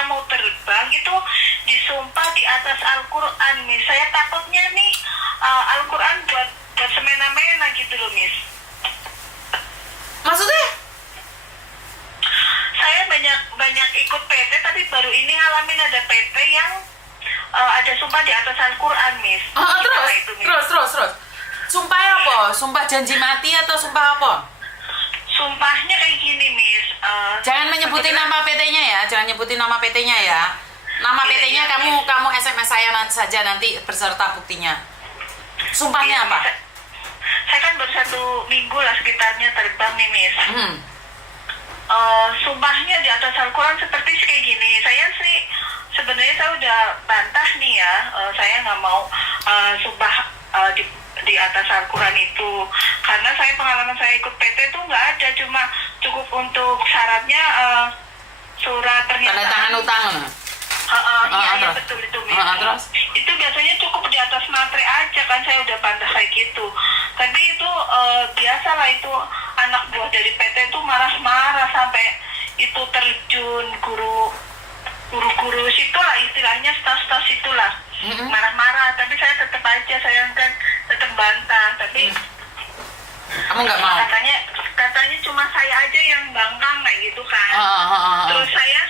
saya mau terbang itu disumpah di atas Al-Quran, Miss. Saya takutnya nih Al-Quran buat semena-mena gitu loh, Miss. Maksudnya? Saya banyak ikut PT, tapi baru ini ngalamin ada PT yang ada sumpah di atas Al-Quran, Miss. Gimana itu, Miss? Terus. Sumpah apa? Sumpah janji mati atau sumpah apa? Sumpahnya kayak gini, Miss. Jangan menyebutin nama PT-nya ya, jangan nyebutin nama PT-nya ya. Nama Iya, PT-nya iya, kamu SMS saya saja nanti beserta buktinya. Sumpahnya Iya, apa? Saya kan baru 1 minggu lah sekitarnya terbang nih, Miss. Sumpahnya di atas Al-Quran seperti kayak gini. Saya sih sebenarnya saya udah bantah nih ya. Saya nggak mau sumpah di atas Al-Quran itu, karena pengalaman saya ikut PT tuh nggak ada, cuma cukup untuk syaratnya surat pernyataan Tanda tangan utang. Iya betul itu, Miss. Terus? Itu biasanya cukup di atas materai aja kan, saya udah bantah kayak gitu. Tapi itu biasalah itu anak buah dari PT itu marah-marah sampai itu terjun guru-guru situlah, istilahnya staf-staf situlah. Marah-marah, tapi saya tetap aja, saya kan tetap bantah, tapi kamu nggak mau? Katanya cuma saya aja yang bangkang kayak gitu kan. Terus saya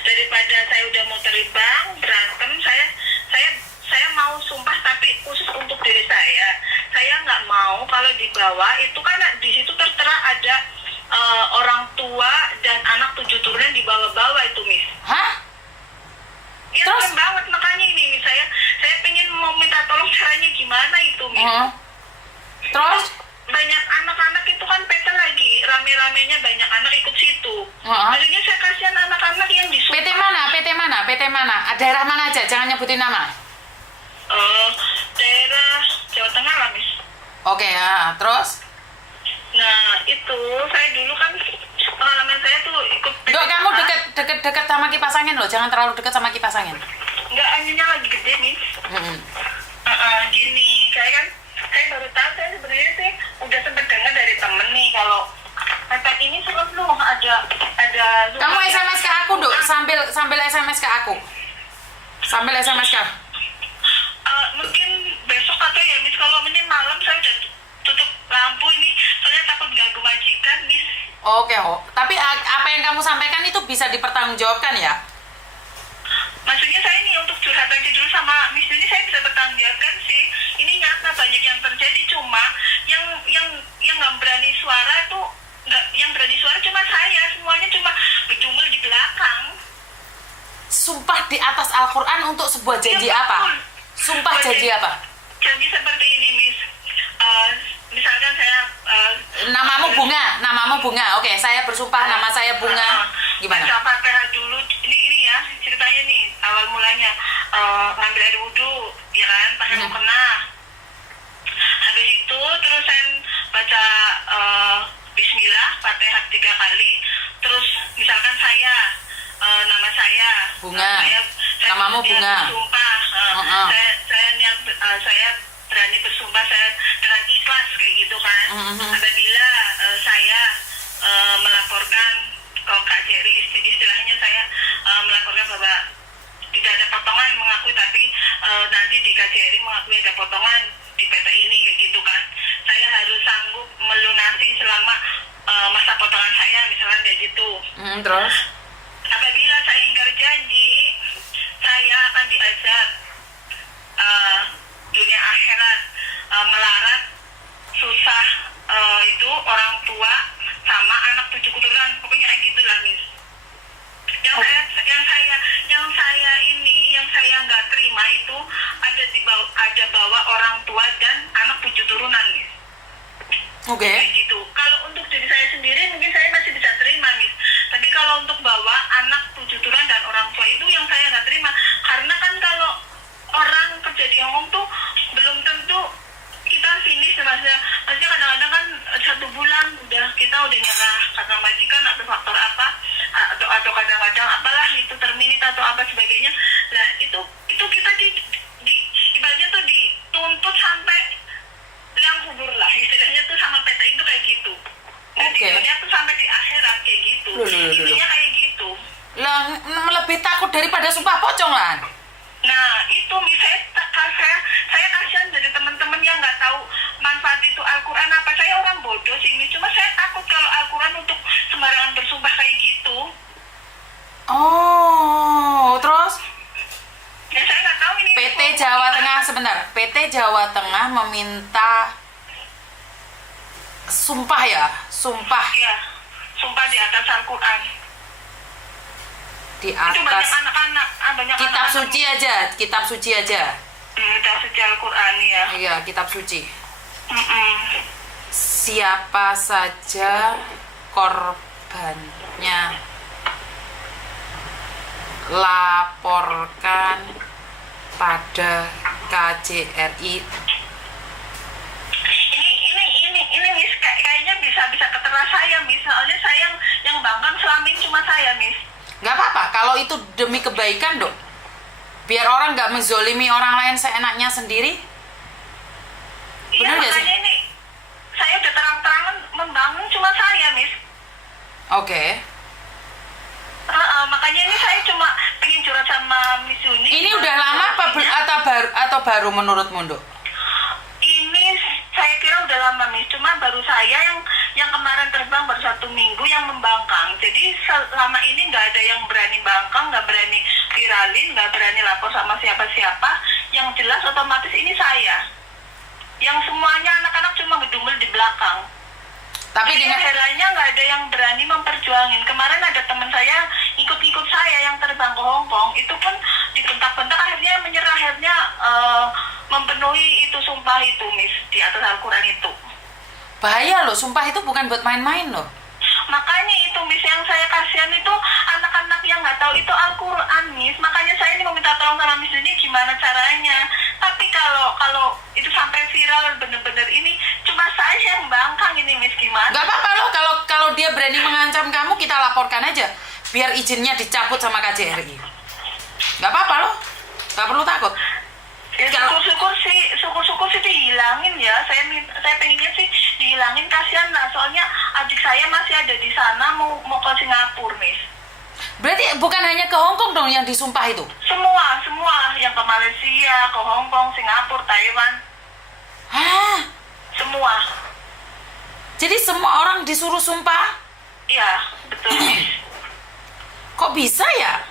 daripada saya udah mau terbang berantem, saya mau sumpah tapi khusus untuk diri saya nggak mau kalau dibawa itu kan di situ tertera ada orang tua dan anak 7 turunan dibawa-bawa itu, Miss. Hah? Iya, serem banget, makanya ini, Miss, saya pengen mau minta tolong caranya gimana itu, Miss. Terus? Banyak anak-anak itu kan PT lagi rame-ramenya, banyak anak ikut situ. Maksudnya saya kasihan anak-anak yang disumpah. PT mana? Daerah mana aja? Jangan nyebutin nama. Daerah Jawa Tengah lah, Miss. Oke, terus? Nah, itu saya dulu kan pengalaman saya tuh ikut PT. Dok, kamu deket sama kipas angin loh. Jangan terlalu dekat sama kipas angin. Enggak, anginnya lagi gede, Miss. Gini, saya baru tahu, saya sebenarnya sih udah sempet dengar dari temen nih kalau PT ini serem loh, ada Kamu SMS ke aku, Dok, sambil SMS ke aku. Sambil SMS ke. Mungkin besok atau ya, Miss, kalau ini malam saya udah tutup lampu ini, soalnya takut ganggu majikan, Miss. Oke. Tapi apa yang kamu sampaikan itu bisa dipertanggungjawabkan ya? Maksudnya saya ini untuk curhat aja dulu sama Miss, ini saya bisa bertanggungjawabkan sih. Ini nyata banyak yang terjadi, cuma yang nggak berani suara tuh yang berani suara cuma saya, semuanya cuma berjumul di belakang. Sumpah di atas Al-Quran untuk sebuah janji Ya, apa? betul. Sumpah janji apa? Janji seperti ini, Miss. Misalkan saya Namamu Bunga. Oke, saya bersumpah nama saya Bunga. Gimana? Baca Fatihah dulu. Ini ya ceritanya nih, awal mulanya ngambil air wudhu, ya kan, pakai mukena. Habis itu terus saya baca Bismillah, Fatihah 3 kali. Terus misalkan nama saya Bunga. saya Namamu Bunga. Bersumpah, saya berani bersumpah saya dengan ikhlas kayak gitu kan. Apabila saya melaporkan ke Kak Jerry, istilahnya saya melaporkan bahwa tidak ada potongan mengakui, tapi nanti di Kak Jerry mengakui ada potongan di PT ini kayak gitu kan. Saya harus sanggup melunasi selama masa potongan saya, misalnya kayak gitu. Terus? Apabila saya ingkar janji, saya akan diazab dunia akhirat, melarat, susah, itu orang tua sama anak 7 keturunan, pokoknya kayak gitulah, Miss. Yang saya nggak terima itu ada bawa orang tua dan anak 7 turunan, Miss. Oke. Kayak gitu. Kalau untuk diri saya sendiri mungkin saya masih bisa terima, Miss. Tapi kalau untuk bawa anak 7 turunan dan orang tua itu yang saya nggak terima, karena kan kalau orang kerja di Hongkong tuh belum tentu kita finish, maksudnya kadang-kadang kan 1 bulan kita udah nyerah karena majikan atau faktor apa, atau kadang-kadang apalah itu terminit atau apa sebagainya. Lah itu kita di ibaratnya tuh dituntut sampai yang kubur lah, istilahnya tuh sama PT itu kayak lebih takut daripada sumpah pocong lah. Nah, itu Miss, saya kasihan jadi teman-teman yang nggak tahu manfaat itu Al-Quran apa. Saya orang bodoh sih, Miss. Cuma saya takut kalau Al-Quran untuk sembarangan bersumpah kayak gitu. Oh, terus Ya saya nggak tahu ini. PT Jawa Tengah, sebentar. PT Jawa Tengah meminta sumpah ya, sumpah Iya, sumpah di atas Al-Quran. di Itu banyak atas anak-anak, banyak kitab anak-anak. suci aja, kitab suci aja. Kitab suci Al-Quran ya. Iya, kitab suci. Mm-mm. Siapa saja korbannya, laporkan pada KJRI. Ini Miss, kayaknya bisa ketera saya, Miss. Soalnya saya yang bangkang selama ini cuma saya, Miss. Nggak apa-apa, kalau itu demi kebaikan, Dok. Biar orang nggak menzolimi orang lain seenaknya sendiri. Iya, Benar nggak sih? makanya ini saya udah terang-terangan membangun cuma saya, Miss. Oke. Makanya ini saya cuma pengen curhat sama Miss Yuni. Ini udah lama apa atau baru menurutmu, Dok? Ini saya kira udah lama, Miss. Cuma baru saya yang kemarin terbang baru 1 minggu yang membangkang. Jadi selama ini nggak ada yang berani bangkang, nggak berani viralin, nggak berani lapor sama siapa-siapa. Yang jelas otomatis ini saya. Yang semuanya anak-anak cuma gedumel di belakang. Tapi Jadi dengan herannya nggak ada yang berani memperjuangin. Kemarin ada teman saya ikut-ikut saya yang terbang ke Hong Kong. Itu pun dibentak-bentak, akhirnya menyerah, akhirnya memenuhi itu sumpah itu, Miss, di atas Al-Quran itu. bahaya loh, sumpah itu bukan buat main-main loh. Makanya itu, Miss, yang saya kasihan itu anak-anak yang nggak tahu itu Al-Quran, Miss. Makanya saya ini meminta tolong sama Miss ini gimana caranya. Tapi kalau itu sampai viral bener-bener ini cuma saya yang bangkang ini, Miss, gimana? Gak apa-apa loh, kalau dia berani mengancam kamu, kita laporkan aja. Biar izinnya dicabut sama KJRI. Gak apa-apa loh, gak perlu takut. Ya, syukur-syukur sih dihilangin ya. Saya pengennya sih dihilangin, kasihan lah. Soalnya adik saya masih ada di sana mau ke Singapura, Miss. Berarti bukan hanya ke Hong Kong dong yang disumpah itu? Semua yang ke Malaysia, ke Hong Kong, Singapura, Taiwan, Hah? semua. Jadi semua orang disuruh sumpah? Iya, betul, Miss. Kok bisa ya?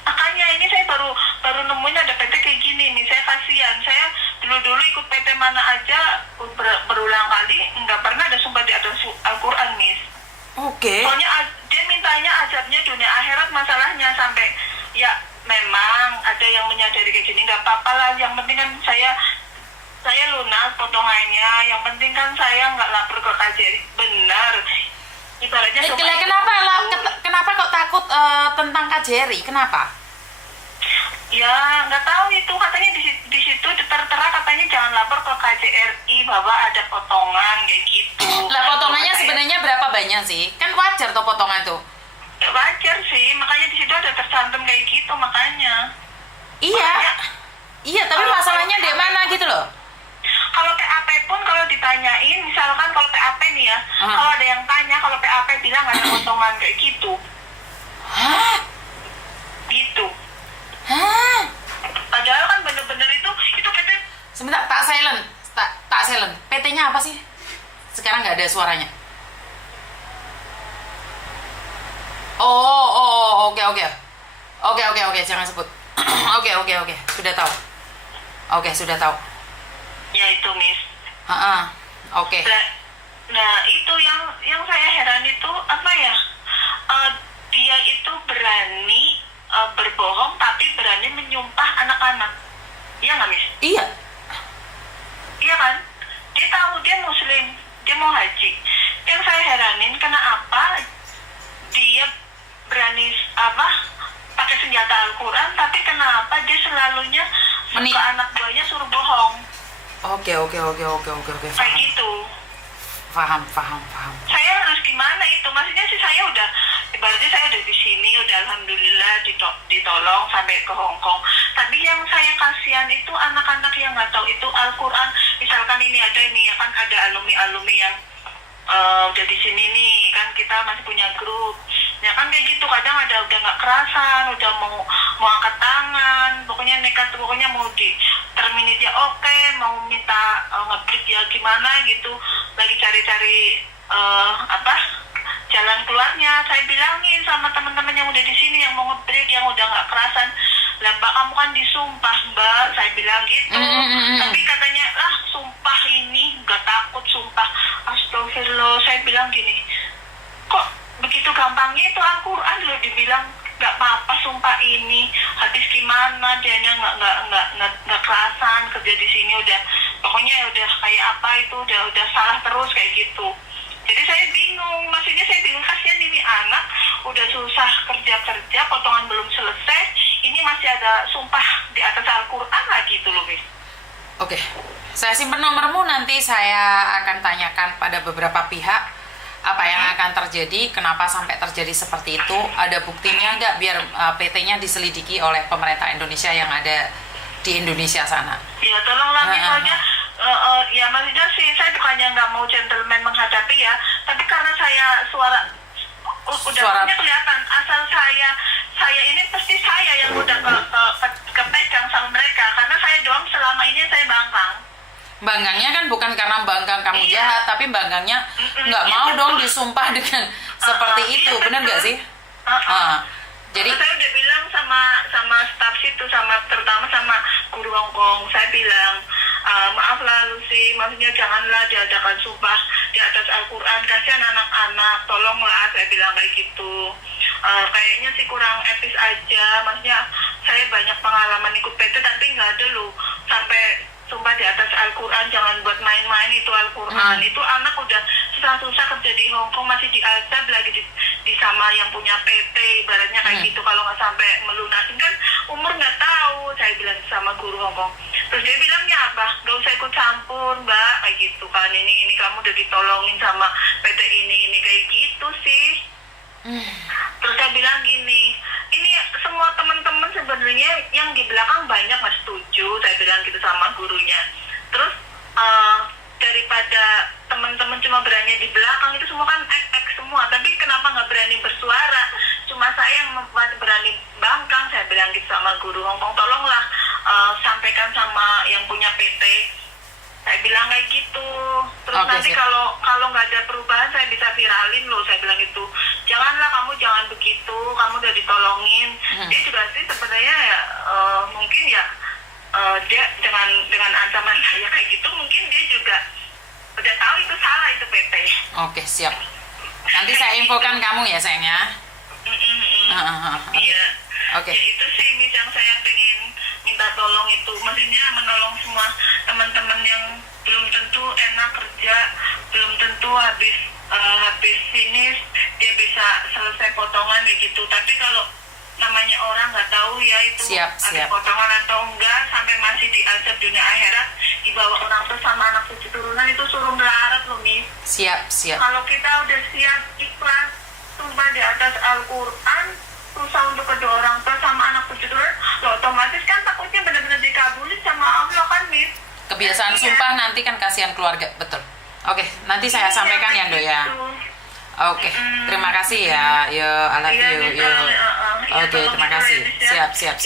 Makanya ini saya baru nemuin ada PT kayak gini nih. Saya kasihan. Saya dulu ikut PT mana aja berulang kali nggak pernah ada sumpah di atas Al-Quran, Miss. Oke. Soalnya dia mintanya azabnya dunia akhirat masalahnya, sampai ya memang ada yang menyadari kayak gini nggak apa-apa lah. Yang penting kan saya lunas potongannya. Yang penting kan saya nggak lapor ke KJRI. Benar. Ibaratnya Kenapa kok takut tentang KJRI? Kenapa? Ya nggak tahu itu, katanya di situ tertera katanya jangan lapor ke KJRI bahwa ada potongan kayak gitu. Lah potongannya sebenarnya berapa banyak sih? Kan wajar toh potongan itu. Wajar sih, makanya di situ ada tercantum kayak gitu makanya. Iya. Iya, tapi masalahnya di mana gitu loh. Kalau PAP pun kalau ditanyain, misalkan kalau PAP nih ya, kalau ada yang tanya, kalau PAP bilang ada potongan kayak gitu. Hah? Gitu. Hah? Padahal kan bener-bener itu PT. Sebentar, tak silent. PT-nya apa sih? Sekarang nggak ada suaranya. Oh, oke. Oke, jangan sebut. Oke. Sudah tahu. Ya itu, Miss. Oke. Nah, itu yang saya heran itu apa ya? Dia itu berani berbohong tapi berani menyumpah anak-anak. Iya nggak, Miss? Iya. Iya kan? Dia tahu dia Muslim, dia mau haji. Yang saya heranin kenapa dia berani pakai senjata Al-Quran, tapi kenapa dia selalunya ke anak buahnya suruh bohong? Oke. Kayak gitu. Paham. Saya harus gimana itu? Maksudnya sih saya udah, ibaratnya saya udah di sini, udah alhamdulillah ditolong sampai ke Hong Kong. Tapi yang saya kasihan itu anak-anak yang nggak tahu itu Al-Quran. Misalkan ini ya kan ada alumni yang udah di sini nih, kan kita masih punya grup. Ya kan kayak gitu, kadang ada udah nggak kerasan, udah mau angkat tangan, pokoknya nekat, pokoknya mau di terminate ya oke, mau minta nge-break ya gimana gitu, lagi cari-cari jalan keluarnya. Saya bilangin sama teman-teman yang udah di sini yang mau nge-break, yang udah nggak kerasan, lah Mbak kamu kan disumpah Mbak, saya bilang gitu. Tapi katanya lah sumpah ini nggak takut sumpah, astagfirullah. Saya bilang gini, kok begitu gampangnya itu Al-Quran loh, dibilang nggak apa-apa sumpah ini, habis gimana dianya nggak kerasan kerja di sini, udah pokoknya udah kayak apa itu udah salah terus kayak gitu. Jadi saya bingung, maksudnya saya bingung, kasihan ini anak udah susah kerja potongan belum selesai, ini masih ada sumpah di atas Al-Quran lagi itu loh Miss. Oke, saya simpen nomormu, nanti saya akan tanyakan pada beberapa pihak apa yang akan terjadi, kenapa sampai terjadi seperti itu, ada buktinya nggak, biar PT-nya diselidiki oleh pemerintah Indonesia yang ada di Indonesia sana. Ya tolonglah misalnya, ya maksudnya sih saya bukannya nggak mau gentleman menghadapi ya, tapi karena saya udah kelihatan asal saya ini pasti saya yang udah kepegang sama mereka, karena saya doang selama ini saya bangkang. Banggangnya kan bukan karena banggang kamu jahat, tapi banggangnya nggak mau dong disumpah dengan seperti itu, benar nggak sih? Jadi saya udah bilang sama staff situ, terutama sama guru Hongkong, saya bilang maaf lah Lucy, maksudnya janganlah diadakan sumpah di atas Al-Quran, kasihan anak-anak, tolonglah, saya bilang kayak gitu. Kayaknya sih kurang etis aja, maksudnya saya banyak pengalaman ikut PT tapi nggak ada loh sampai sumpah di atas Al-Quran, jangan buat main-main itu Al-Quran. Itu anak udah susah-susah kerja di Hongkong, masih diazab lagi di sama yang punya PT, ibaratnya kayak gitu. Kalau nggak sampai melunasin kan umur nggak tahu, saya bilang sama guru Hongkong. Terus dia bilangnya apa? Gak usah ikut campur Mbak, kayak gitu kan. Ini kamu udah ditolongin sama PT ini kayak gitu sih. Terus saya bilang gini, ini semua teman-teman sebenarnya yang di belakang banyak nggak setuju, saya bilang gitu sama gurunya. Terus daripada teman-teman cuma berani di belakang, itu semua kan ek semua, tapi kenapa nggak berani bersuara? Cuma saya yang berani bangkang, saya bilang gitu sama guru Hongkong, tolonglah sampaikan sama yang punya PT. Saya bilang kayak gitu. Terus nanti kalau nggak ada perubahan saya bisa viralin loh, saya bilang gitu. Janganlah, kamu jangan begitu, kamu udah ditolongin. Dia juga sih sebenarnya ya mungkin ya dia dengan ancaman saya kayak gitu, mungkin dia juga udah tahu itu salah itu PT. Oke, siap. Nanti saya infokan kamu ya sayangnya. Iya. Oke. Ya, itu sih Miss yang saya pengen minta tolong itu, maksudnya menolong semua teman-teman yang belum tentu enak kerja, belum tentu habis finish dia bisa selesai potongan kayak gitu. Tapi kalau namanya orang nggak tahu ya itu ada potongan atau enggak, sampai masih diazab dunia akhirat, dibawa orang tua sama anak cucu turunan, itu suruh melarat loh Miss. Siap. Kalau kita udah siap ikhlas sumpah di atas Al-Quran, susah untuk kedua orang tua sama anak cucu turunan, lo otomatis kan takutnya benar-benar dikabulin sama Allah kan Miss. Kebiasaan sumpah nanti kan kasihan keluarga, betul. Oke, nanti saya sampaikan ya Ndo ya. Oke, terima kasih ya. Yo, I love you. Yo. Oke, terima kasih. Siap.